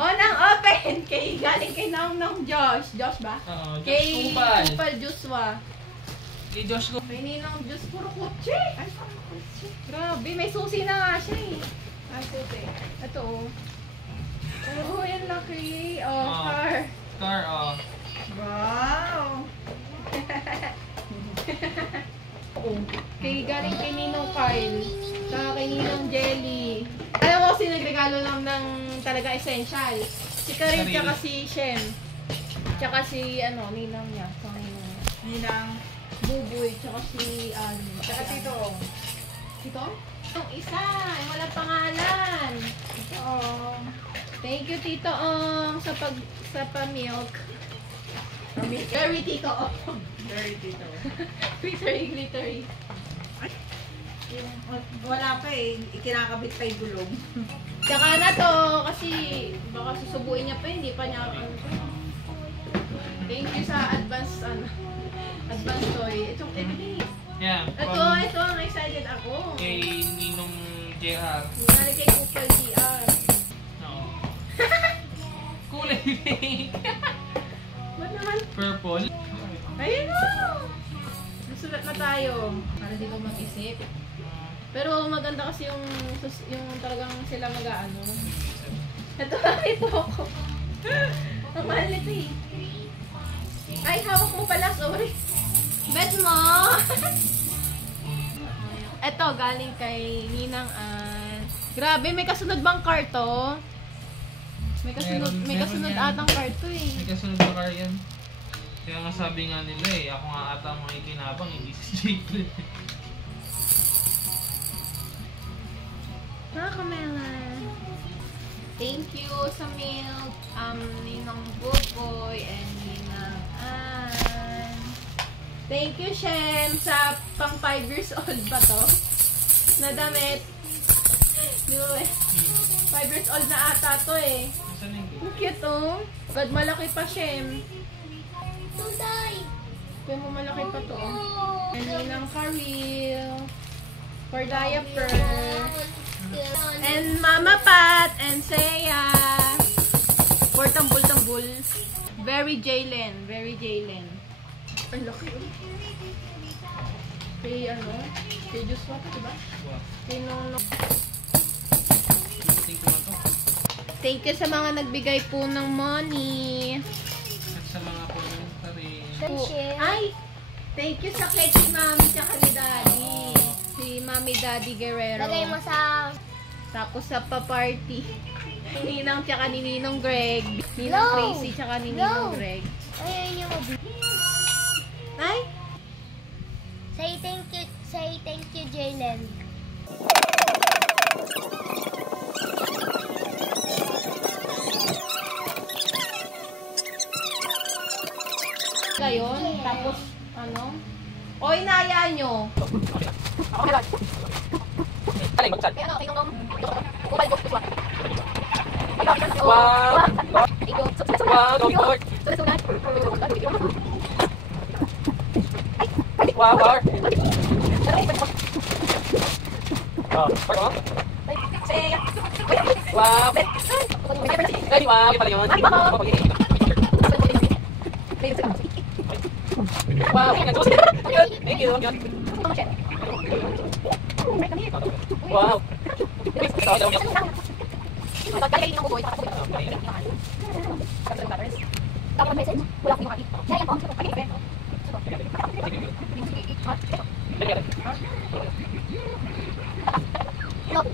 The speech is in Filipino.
Oh, nang open! Galing kay Nong Josh. Josh ba? Oo, Kay Josh Kupal Joshua. Kay Josh ko. Kay Ninong Josh, puro kutsi. Ay, puro kutsi. Grabe, may susi na nga siya eh. Ay, susi. Ito oh. Oh, yan laki. Oh, car. Car, oh. Wow! Galing kay Ninong Kyle. Saka kay Ninong Jelly. Alam mo, sinagregalo lang ng talaga essential. Si Karin, tsaka si Shem. Tsaka si, Ninang niya. Ninang Buboy, tsaka si, tsaka Tito. Tito? Yung isa, yung walang pangalan. Oh. Thank you, Tito Ong, sa pa-milk. Very Tito Ong. Very Tito. Glittery. Wala pa eh. Ikinakabit pa yung gulong. Tsaka na to, kasi baka susubuin niya pa, hindi pa niya. Thank you sa advance toy. Ito, Yeah. ito ang excited ako. Kay Ninong JR. Nari kay Kupal JR. Oo. Kulay pink. Ba't naman? Purple. Ayun o! Nasulat na tayo. Para di ko mag-isip. Pero maganda kasi yung talagang sila mag-aano. Ito lang ito ako. Ang mahal nito eh. Ay, hawak mo pala. Sorry. Bet mo! Ito, galing kay Ninang Ann. Grabe, may kasunod bang car to? May kasunod atang car to eh. May kasunod na car yan. Kaya nga sabi nga nila eh, ako nga ata ang makikinabang, hindi si Jacqueline. Kamela. Thank you sa milk, Ninong Buboy and Ninang Ann. Thank you, Shem, sa pang 5 years old ba to? Na damit. Di ba? 5 years old na ata to eh. Ang cute oh. God, malaki pa, Shem. Kaya mo malaki pa to oh. And Ninang Karil. For diaper. And Mama Pat and Seya. For tambul-tambul. Very Jalen. Ang laki oh. Kay kay Joshua pa, diba? Kay Nong. Thank you sa mga nagbigay po ng money. At sa mga comment pa rin. Ay! Thank you sa kay Mami tsaka ni Daddy. Si Mami Daddy Guerrero. Lagay mo sa... Tapos sa pa-party. Ni Ninang tsaka ni Ninong Greg. Ninang Tracy tsaka ni Ninong Greg. Ayaw niyo mo. Ay! Say thank you, Jalen. Gayon. Tapos, o inaya nyo. Thank you. Wow. No.